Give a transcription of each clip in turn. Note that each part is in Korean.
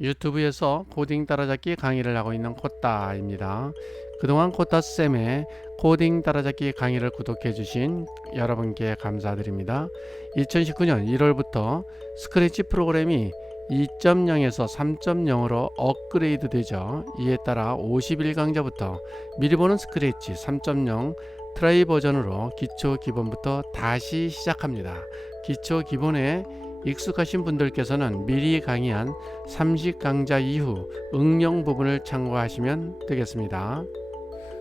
유튜브에서 코딩 따라잡기 강의를 하고 있는 코따입니다. 그동안 코따쌤의 코딩 따라잡기 강의를 구독해 주신 여러분께 감사드립니다. 2019년 1월부터 스크래치 프로그램이 2.0에서 3.0으로 업그레이드 되죠. 이에 따라 51강좌부터 미리 보는 스크래치 3.0 트라이 버전으로 기초 기본부터 다시 시작합니다. 기초 기본에 익숙하신 분들께서는 미리 강의한 30강좌 이후 응용 부분을 참고하시면 되겠습니다.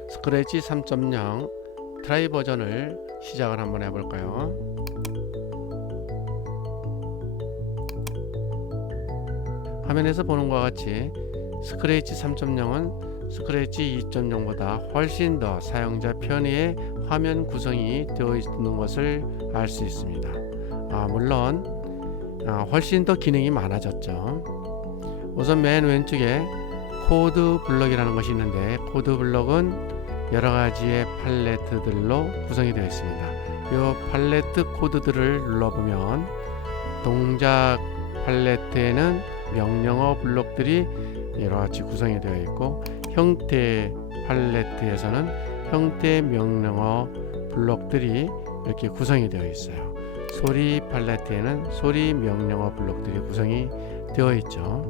스크래치 3.0 트라이 버전을 시작을 한번 해볼까요? 화면에서 보는 것과 같이 스크래치 3.0은 스크래치 2.0보다 훨씬 더 사용자 편의의 화면 구성이 되어 있는 것을 알 수 있습니다. 물론 훨씬 더 기능이 많아졌죠. 우선 맨 왼쪽에 코드 블럭이라는 것이 있는데, 코드 블럭은 여러 가지의 팔레트들로 구성이 되어 있습니다. 이 팔레트 코드들을 눌러보면 동작 팔레트에는 명령어 블록들이 여러가지 구성이 되어 있고, 형태 팔레트에서는 형태 명령어 블록들이 이렇게 구성이 되어 있어요. 소리 팔레트에는 소리 명령어 블록들이 구성이 되어 있죠.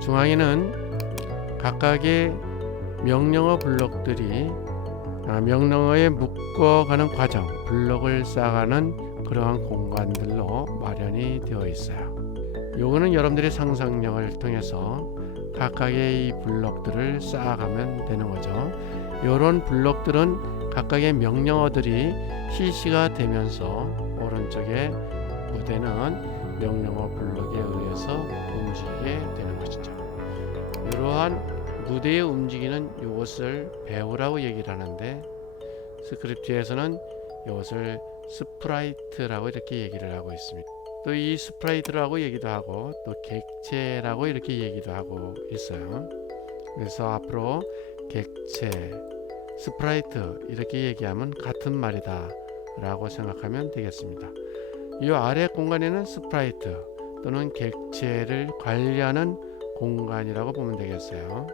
중앙에는 각각의 명령어 블록들이 명령어에 묶어가는 과정, 블록을 쌓아가는 그러한 공간들로 마련이 되어 있어요. 요거는 여러분들의 상상력을 통해서 각각의 이 블록들을 쌓아가면 되는 거죠. 이런 블록들은 각각의 명령어들이 실시가 되면서 오른쪽에 무대는 명령어 블록에 의해서 움직이게 되는 것이죠. 이러한 무대에 움직이는 이것을 배우라고 얘기를 하는데, 스크립트에서는 이것을 스프라이트라고 이렇게 얘기를 하고 있습니다. 또 이 스프라이트라고 얘기도 하고 또 객체라고 이렇게 얘기도 하고 있어요. 그래서 앞으로 객체, 스프라이트 이렇게 얘기하면 같은 말이다 라고 생각하면 되겠습니다. 이 아래 공간에는 스프라이트 또는 객체를 관리하는 공간이라고 보면 되겠어요.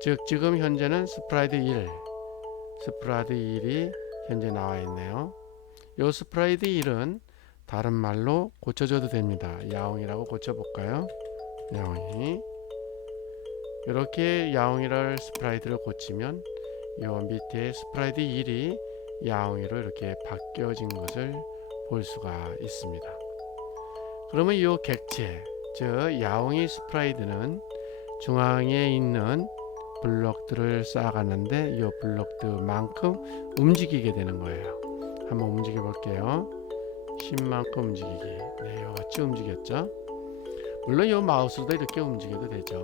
즉 지금 현재는 스프라이트 1, 스프라이트 1이 현재 나와 있네요. 이 스프라이트 1은 다른 말로 고쳐줘도 됩니다. 야옹이라고 고쳐볼까요? 야옹이. 이렇게 야옹이를 스프라이트를 고치면 이 밑에 스프라이트 1이 야옹이로 이렇게 바뀌어진 것을 볼 수가 있습니다. 그러면 이 객체, 즉 야옹이 스프라이트는 중앙에 있는 블록들을 쌓아갔는데 이 블록들만큼 움직이게 되는 거예요. 한번 움직여 볼게요. 10만큼 움직이기. 네, 이같이 움직였죠. 물론 이 마우스로도 이렇게 움직여도 되죠.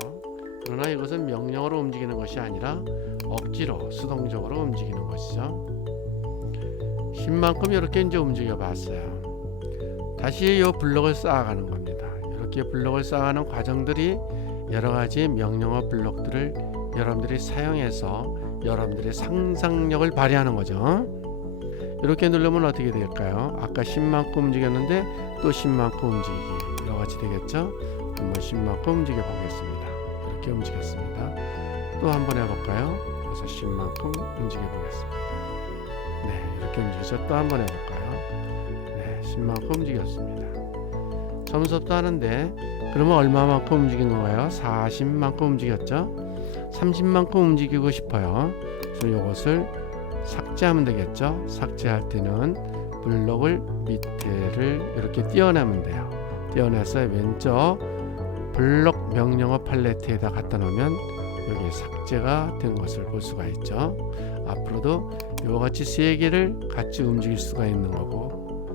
그러나 이것은 명령어로 움직이는 것이 아니라 억지로 수동적으로 움직이는 것이죠. 10만큼 이렇게 이제 움직여 봤어요. 다시 이 블록을 쌓아가는 겁니다. 이렇게 블록을 쌓아가는 과정들이 여러 가지 명령어 블록들을 여러분들이 사용해서 여러분들의 상상력을 발휘하는 거죠. 이렇게 누르면 어떻게 될까요? 아까 10만큼 움직였는데 또 10만큼 움직이기, 여러 가지 되겠죠? 한번 10만큼 움직여 보겠습니다. 이렇게 움직였습니다. 또 한번 해볼까요? 그래서 10만큼 움직여 보겠습니다. 네, 이렇게 움직여서 또 한번 해볼까요? 네, 10만큼 움직였습니다. 점수도 하는데 그러면 얼마만큼 움직인 건가요? 40만큼 움직였죠? 30만큼 움직이고 싶어요. 그래서 이것을 삭제하면 되겠죠. 삭제할 때는 블록을 밑에를 이렇게 띄어내면 돼요. 띄어내서 왼쪽 블록 명령어 팔레트에다 갖다 놓으면 여기 삭제가 된 것을 볼 수가 있죠. 앞으로도 이와 같이 세 개를 같이 움직일 수가 있는 거고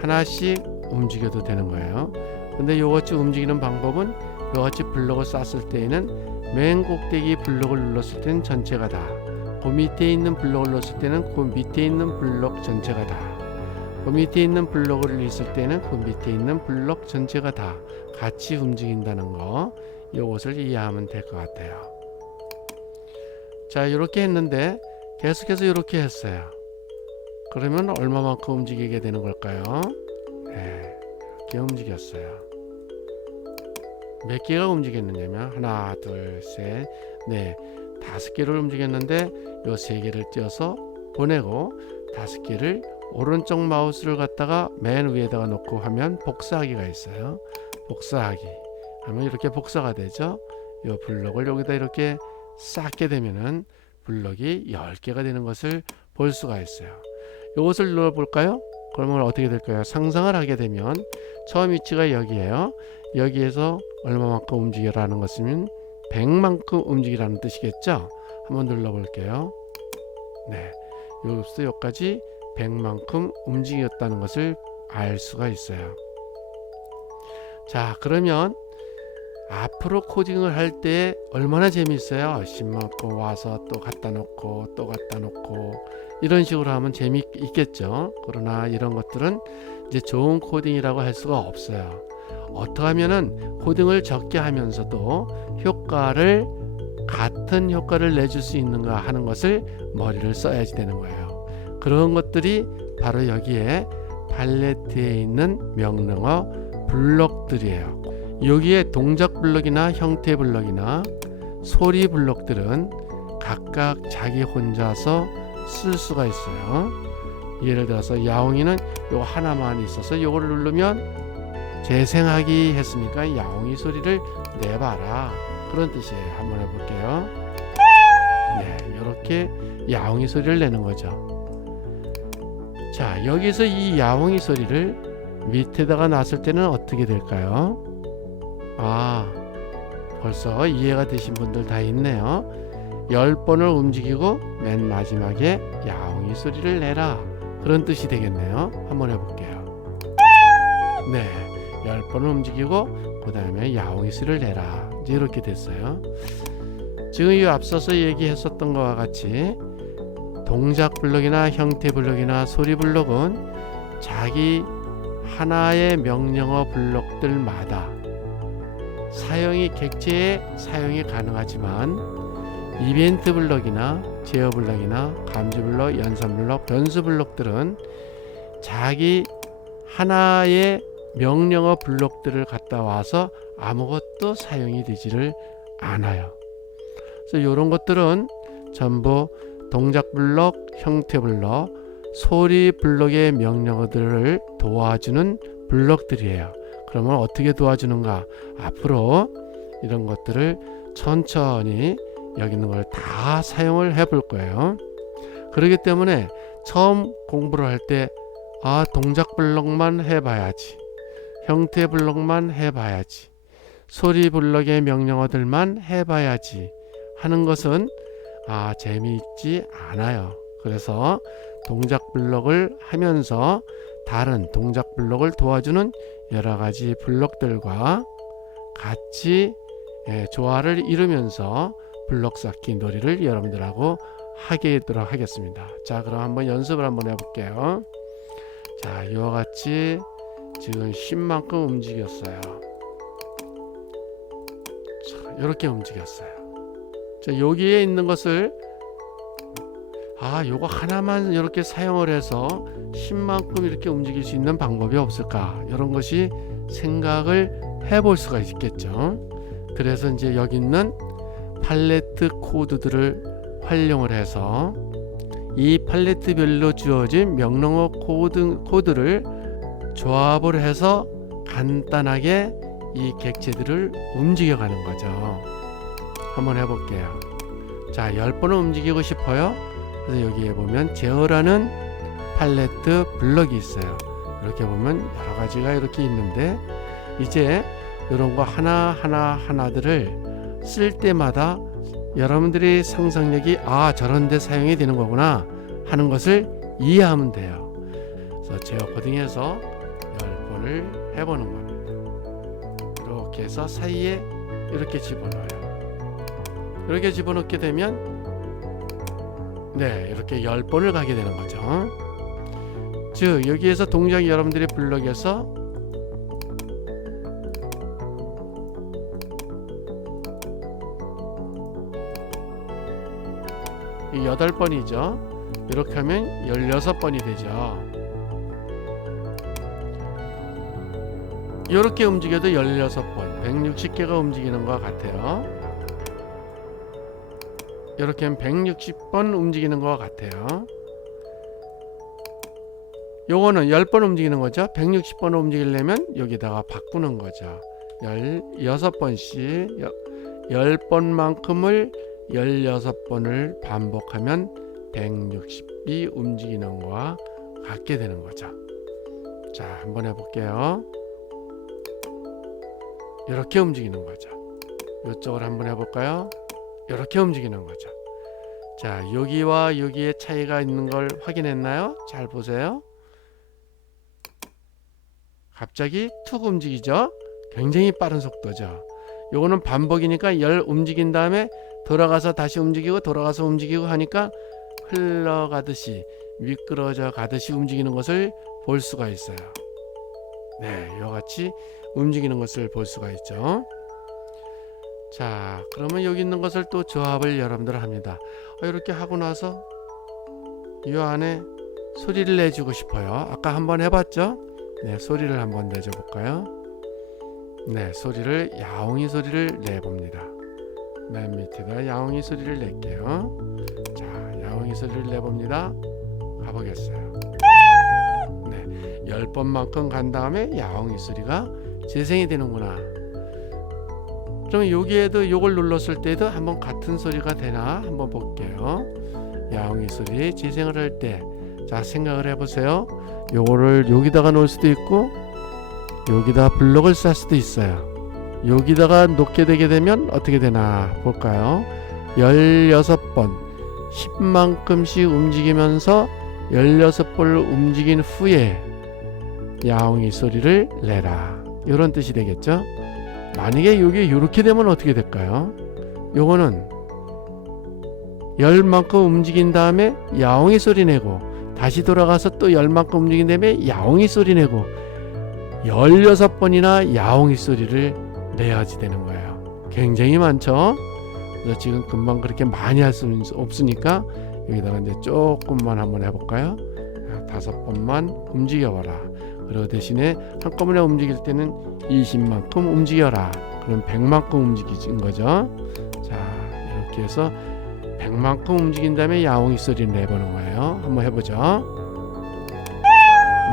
하나씩 움직여도 되는 거예요. 근데 이같이 움직이는 방법은 이같이 블록을 쌌을 때에는 맨 꼭대기 블록을 눌렀을 때는 전체가 다, 그 밑에 있는 블록을 눌렀을 때는 그 밑에 있는 블록 전체가 다, 그 밑에 있는 블록을 있을 때는 그 밑에 있는 블록 전체가 다 같이 움직인다는 거, 이것을 이해하면 될 것 같아요. 자, 이렇게 했는데 계속해서 이렇게 했어요. 그러면 얼마만큼 움직이게 되는 걸까요? 네, 이렇게 움직였어요. 몇 개가 움직였느냐면 하나, 둘, 셋, 넷, 5개를 움직였는데 요 3개를 띄어서 보내고 5개를 오른쪽 마우스를 갖다가 맨 위에다가 놓고 하면 복사하기가 있어요. 복사하기 하면 이렇게 복사가 되죠. 요 블록을 여기다 이렇게 쌓게 되면은 블록이 10개가 되는 것을 볼 수가 있어요. 이것을 눌러 볼까요? 그러면 어떻게 될까요? 상상을 하게 되면 처음 위치가 여기에요. 여기에서 얼마만큼 움직여라는 것은 100만큼 움직이라는 뜻이겠죠. 한번 눌러 볼게요. 네, 여기서 여기까지 100만큼 움직였다는 것을 알 수가 있어요. 자, 그러면 앞으로 코딩을 할 때 얼마나 재미있어요. 10만큼 와서 또 갖다 놓고 또 갖다 놓고 이런 식으로 하면 재미있겠죠. 그러나 이런 것들은 이제 좋은 코딩이라고 할 수가 없어요. 어떻게 하면은 코딩을 적게 하면서도 같은 효과를 내줄 수 있는가 하는 것을 머리를 써야지 되는 거예요. 그런 것들이 바로 여기에 팔레트에 있는 명령어 블록들이에요. 여기에 동작 블록이나 형태 블록이나 소리 블록들은 각각 자기 혼자서 쓸 수가 있어요. 예를 들어서 야옹이는 요 하나만 있어서 요걸 누르면 재생하기 했으니까 야옹이 소리를 내봐라, 그런 뜻이에요. 한번 해볼게요. 네, 이렇게 야옹이 소리를 내는 거죠. 자, 여기서 이 야옹이 소리를 밑에다가 놨을 때는 어떻게 될까요? 벌써 이해가 되신 분들 다 있네요. 10번을 움직이고 맨 마지막에 야옹이 소리를 내라, 그런 뜻이 되겠네요. 한번 해볼게요. 네, 10번을 움직이고 그 다음에 야옹이 소리를 내라, 이제 이렇게 됐어요. 지금 이 앞서서 얘기했었던 것과 같이 동작 블록이나 형태 블록이나 소리 블록은 자기 하나의 명령어 블록들마다 객체에 사용이 가능하지만 이벤트 블록이나 제어 블록이나 감지 블록, 연산 블록, 변수 블록들은 자기 하나의 명령어 블록들을 갖다 와서 아무것도 사용이 되지를 않아요. 그래서 이런 것들은 전부 동작 블록, 형태 블록, 소리 블록의 명령어들을 도와주는 블록들이에요. 그러면 어떻게 도와주는가? 앞으로 이런 것들을 천천히 여기 있는 걸 다 사용을 해볼 거예요. 그렇기 때문에 처음 공부를 할 때 동작 블록만 해봐야지, 형태 블록만 해봐야지, 소리 블록의 명령어들만 해봐야지 하는 것은 재미있지 않아요. 그래서 동작 블록을 하면서 다른 동작 블록을 도와주는 여러 가지 블록들과 같이 조화를 이루면서 블록 쌓기 놀이를 여러분들하고 하도록 하겠습니다. 자, 그럼 한번 연습을 한번 해볼게요. 자, 이와 같이 지금 10만큼 움직였어요. 자, 이렇게 움직였어요. 자, 여기에 있는 것을 요거 하나만 이렇게 사용을 해서 10만큼 이렇게 움직일 수 있는 방법이 없을까, 이런 것이 생각을 해볼 수가 있겠죠. 그래서 이제 여기 있는 팔레트 코드들을 활용을 해서 이 팔레트별로 주어진 명령어 코드를 조합을 해서 간단하게 이 객체들을 움직여가는 거죠. 한번 해볼게요. 자, 10번을 움직이고 싶어요. 그래서 여기에 보면 제어라는 팔레트 블럭이 있어요. 이렇게 보면 여러 가지가 이렇게 있는데, 이제 이런 거 하나들을 쓸 때마다 여러분들의 상상력이 저런 데 사용이 되는 거구나 하는 것을 이해하면 돼요. 그래서 제어 코딩해서 10번을 해보는 겁니다. 이렇게 해서 사이에 이렇게 집어넣어요. 이렇게 집어넣게 되면 이렇게 10번을 가게 되는 거죠. 즉 여기에서 동작이 여러분들의 블럭에서 이 8번이죠. 이렇게 하면 16번이 되죠. 이렇게 움직여도 16번, 160개가 움직이는 것 같아요. 이렇게 하면 160번 움직이는 것 같아요. 요거는 10번 움직이는 거죠. 160번 움직이려면 여기다가 바꾸는 거죠. 16번씩 10번만큼을 16번을 반복하면 160이 움직이는 거와 같게 되는 거죠. 자, 한번 해볼게요. 이렇게 움직이는 거죠. 이쪽을 한번 해볼까요? 이렇게 움직이는 거죠. 자, 여기와 여기에 차이가 있는 걸 확인했나요? 잘 보세요. 갑자기 툭 움직이죠. 굉장히 빠른 속도죠. 요거는 반복이니까 10 움직인 다음에 돌아가서 다시 움직이고 돌아가서 움직이고 하니까 흘러가듯이 미끄러져 가듯이 움직이는 것을 볼 수가 있어요. 네, 이와같이 움직이는 것을 볼 수가 있죠. 자, 그러면 여기 있는 것을 또 조합을 여러분들 합니다. 이렇게 하고 나서 이 안에 소리를 내주고 싶어요. 아까 한번 해봤죠? 네, 소리를 한번 내줘 볼까요? 네, 소리를 야옹이 소리를 내봅니다. 맨 밑에다 야옹이 소리를 낼게요. 자, 야옹이 소리를 내봅니다. 가보겠어요. 네, 10번만큼 간 다음에 야옹이 소리가 재생이 되는구나. 그러면 여기에도 요걸 눌렀을 때도 한번 같은 소리가 되나 한번 볼게요. 야옹이 소리 재생을 할 때, 자, 생각을 해보세요. 요거를 여기다가 놓을 수도 있고 여기다 블럭을 쌀 수도 있어요. 여기다가 놓게 되게 되면 어떻게 되나 볼까요? 16번 10만큼씩 움직이면서 16번을 움직인 후에 야옹이 소리를 내라, 이런 뜻이 되겠죠. 만약에 이게 이렇게 되면 어떻게 될까요? 요거는 10만큼 움직인 다음에 야옹이 소리 내고 다시 돌아가서 또 10만큼 움직인 다음에 야옹이 소리 내고 16번이나 야옹이 소리를 내야지 되는 거예요. 굉장히 많죠. 그래서 지금 금방 그렇게 많이 할 수는 없으니까 여기다가 이제 조금만 한번 해볼까요? 5번만 움직여봐라. 그리고 대신에 한꺼번에 움직일 때는 20만큼 움직여라. 그럼 100만큼 움직이는 거죠. 자, 이렇게 해서 100만큼 움직인 다음에 야옹이 소리를 내보는 거예요. 한번 해보죠.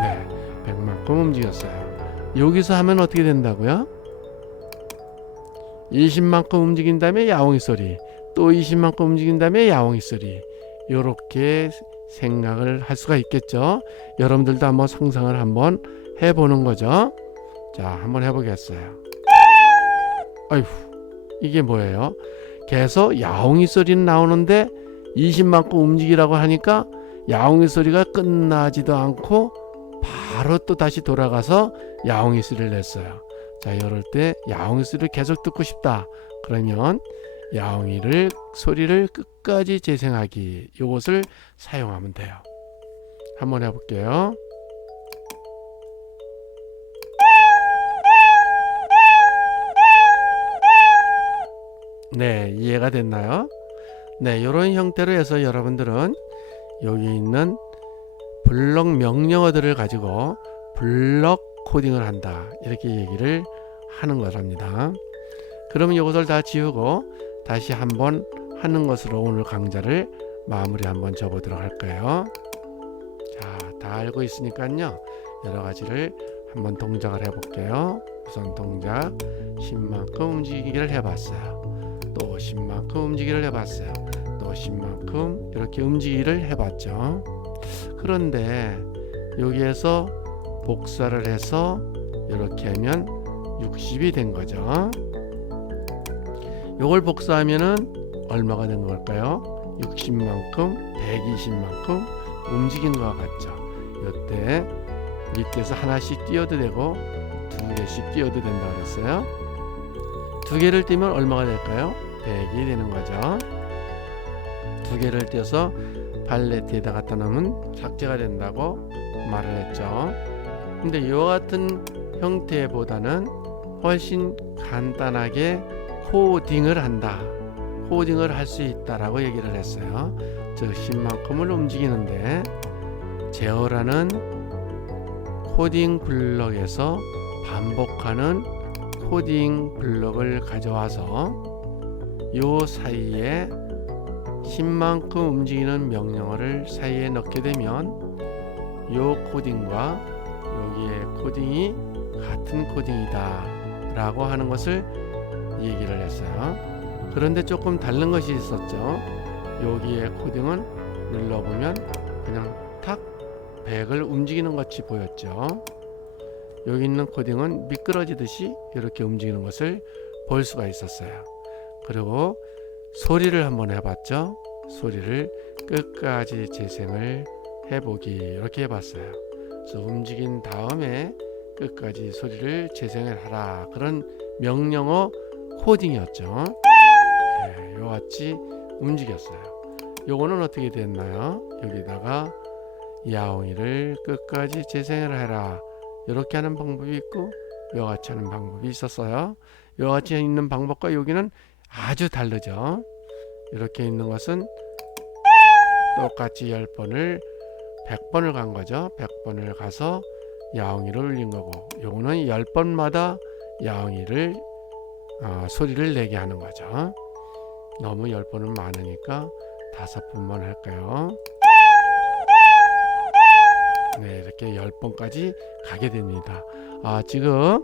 네, 100만큼 움직였어요. 여기서 하면 어떻게 된다고요? 20만큼 움직인 다음에 야옹이 소리, 또 20만큼 움직인 다음에 야옹이 소리, 이렇게 생각을 할 수가 있겠죠. 여러분들도 한번 상상을 한번 해보는 거죠. 자, 한번 해보겠어요. 아휴, 이게 뭐예요? 계속 야옹이 소리는 나오는데 20만큼 움직이라고 하니까 야옹이 소리가 끝나지도 않고 바로 또 다시 돌아가서 야옹이 소리를 냈어요. 자, 이럴 때 야옹이 소리를 계속 듣고 싶다. 그러면 야옹이를 소리를 끝까지 재생하기, 이것을 사용하면 돼요. 한번 해볼게요. 네, 이해가 됐나요? 네, 이런 형태로 해서 여러분들은 여기 있는 블럭 명령어들을 가지고 블럭 코딩을 한다, 이렇게 얘기를 하는 거랍니다. 그러면 이것을 다 지우고 다시 한번 하는 것으로 오늘 강좌를 마무리 한번 접어보도록 할까요? 자, 다 알고 있으니까요, 여러 가지를 한번 동작을 해볼게요. 우선 동작 10만큼 움직이기를 해봤어요. 또 10만큼 움직이기를 해봤어요. 또 10만큼 이렇게 움직이기를 해봤죠. 그런데 여기에서 복사를 해서 이렇게 하면 60이 된 거죠. 요걸 복사하면은 얼마가 된 걸까요? 60만큼 120만큼 움직인 것 같죠. 이때 밑에서 하나씩 띄워도 되고 두 개씩 띄워도 된다고 그랬어요. 두 개를 띄면 얼마가 될까요? 100이 되는 거죠. 두 개를 띄어서 팔레트에다 갖다 놓으면 삭제가 된다고 말을 했죠. 근데 이와 같은 형태보다는 훨씬 간단하게 코딩을 한다, 코딩을 할 수 있다라고 얘기를 했어요. 즉 10만큼을 움직이는데 제어라는 코딩 블럭에서 반복하는 코딩 블럭을 가져와서 요 사이에 10만큼 움직이는 명령어를 사이에 넣게 되면 요 코딩과 여기에 코딩이 같은 코딩이다 라고 하는 것을 얘기를 했어요. 그런데 조금 다른 것이 있었죠. 여기에 코딩은 눌러보면 그냥 탁 100을 움직이는 것이 보였죠. 여기 있는 코딩은 미끄러지듯이 이렇게 움직이는 것을 볼 수가 있었어요. 그리고 소리를 한번 해봤죠. 소리를 끝까지 재생을 해보기 이렇게 해봤어요. 그래서 움직인 다음에 끝까지 소리를 재생을 하라, 그런 명령어 코딩이었죠. 네, 요같이 움직였어요. 요거는 어떻게 됐나요? 여기다가 야옹이를 끝까지 재생을 해라 이렇게 하는 방법이 있고 요같이 하는 방법이 있었어요. 요같이 있는 방법과 여기는 아주 다르죠. 이렇게 있는 것은 똑같이 10번을 100번을 간 거죠. 100번을 가서 야옹이를 울린 거고, 요거는 10번마다 야옹이를 소리를 내게 하는 거죠. 너무 10번은 많으니까 5번만 할까요? 네, 이렇게 10번까지 가게 됩니다. 지금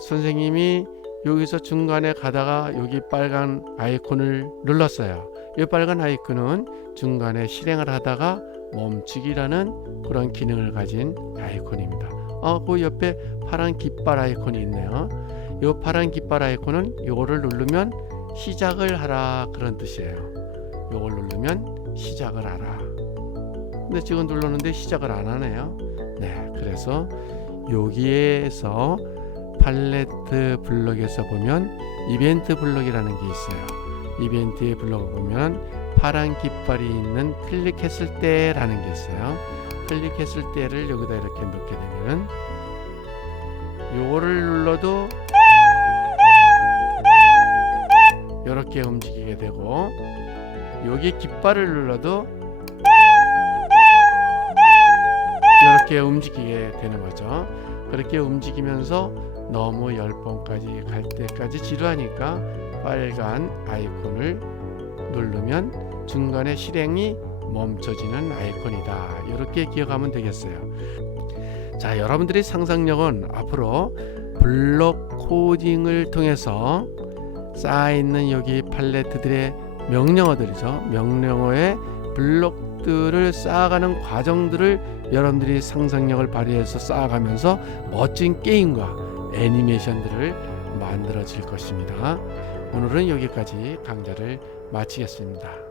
선생님이 여기서 중간에 가다가 여기 빨간 아이콘을 눌렀어요. 이 빨간 아이콘은 중간에 실행을 하다가 멈추기라는 그런 기능을 가진 아이콘입니다. 그 옆에 파란 깃발 아이콘이 있네요. 이 파란 깃발 아이콘은 요거를 누르면 시작을 하라 그런 뜻이에요. 요걸 누르면 시작을 하라. 근데 지금 눌렀는데 시작을 안 하네요. 네, 그래서 여기에서 팔레트 블럭에서 보면 이벤트 블럭이라는 게 있어요. 이벤트의 블럭을 보면 파란 깃발이 있는 클릭했을 때 라는 게 있어요. 클릭했을 때를 여기다 이렇게 넣게 되면 요거를 눌러도 이렇게 움직이게 되고, 여기 깃발을 눌러도 이렇게 움직이게 되는 거죠. 그렇게 움직이면서 너무 10번까지 갈 때까지 지루하니까 빨간 아이콘을 누르면 중간에 실행이 멈춰지는 아이콘이다. 이렇게 기억하면 되겠어요. 자, 여러분들의 상상력은 앞으로 블록 코딩을 통해서 쌓아있는 여기 팔레트들의 명령어들이죠. 명령어의 블록들을 쌓아가는 과정들을 여러분들이 상상력을 발휘해서 쌓아가면서 멋진 게임과 애니메이션들을 만들어질 것입니다. 오늘은 여기까지 강좌를 마치겠습니다.